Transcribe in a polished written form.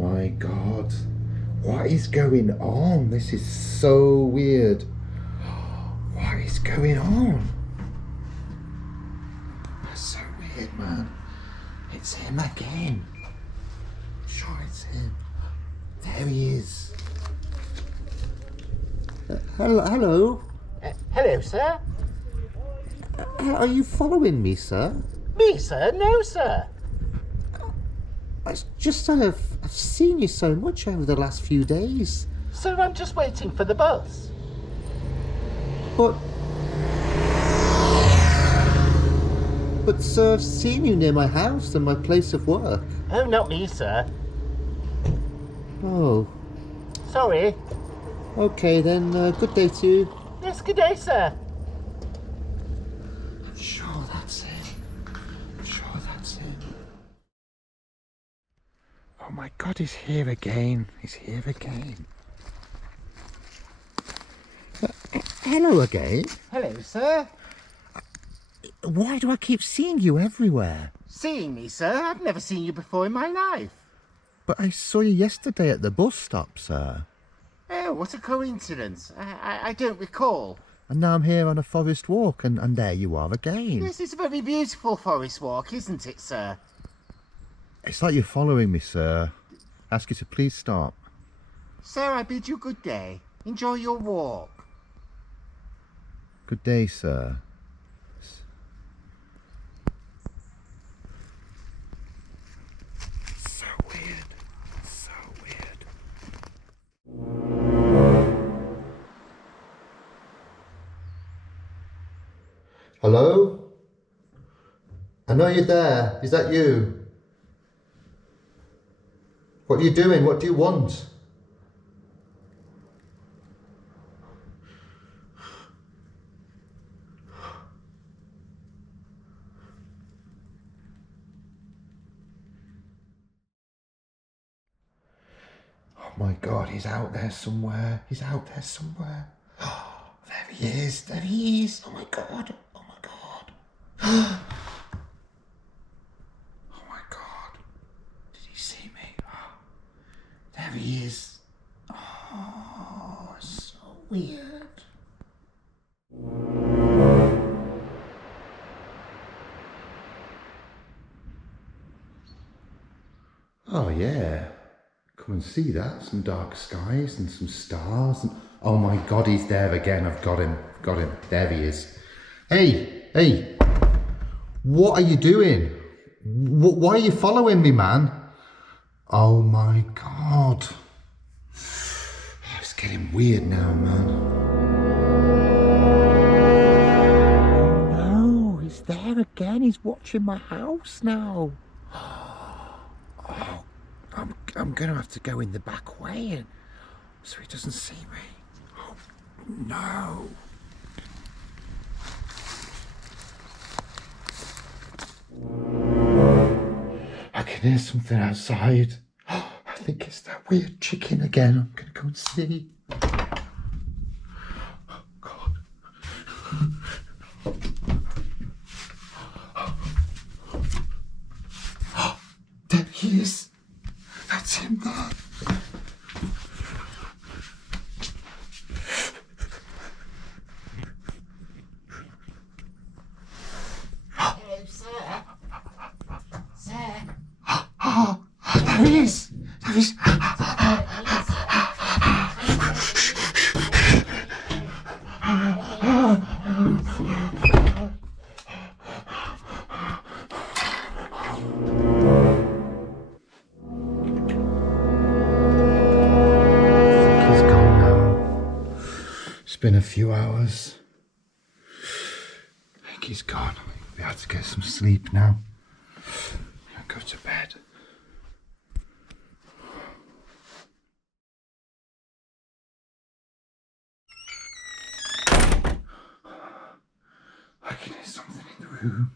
my God. What is going on? This is so weird. What is going on? That's so weird, man. It's him again. I'm sure it's him. There he is. Hello. Hello, sir. Are you following me, sir? Me, sir? No, sir. It's just I've seen you so much over the last few days. Sir, I'm just waiting for the bus. But sir, I've seen you near my house and my place of work. Oh, not me, sir. Oh. Sorry. Okay then, good day to you. Yes, good day, sir. I'm sure that's him. I'm sure that's him. Oh my God, he's here again. He's here again. Hello again. Hello, sir. Why do I keep seeing you everywhere? Seeing me, sir? I've never seen you before in my life. But I saw you yesterday at the bus stop, sir. Oh, what a coincidence. I don't recall. And now I'm here on a forest walk, and there you are again. This is a very beautiful forest walk, isn't it, sir? It's like you're following me, sir. Ask you to please stop. Sir, I bid you good day. Enjoy your walk. Good day, sir. So weird. So weird. Hello? I know you're there. Is that you? What are you doing? What do you want? Oh my God, he's out there somewhere. He's out there somewhere. Oh, there he is. There he is. Oh my God. Oh my God. Oh my God. Did he see me? Oh, there he is. Oh, so weird. Oh yeah. Come and see that. Some dark skies and some stars. And oh my God, he's there again. I've got him. Got him. There he is. Hey, hey. What are you doing? Why are you following me, man? Oh my God. Oh, it's getting weird now, man. Oh no, he's there again. He's watching my house now. Oh, I'm gonna have to go in the back way and so he doesn't see me. Oh no. I can hear something outside. I think it's that weird chicken again. I'm gonna go and see. Oh God. There he is. That's him there. Hello, sir. Sir. Oh, there he is. There he is. He's gone now. It's been a few hours. I think he's gone. We have to get some sleep now. And go to bed. I can hear something in the room.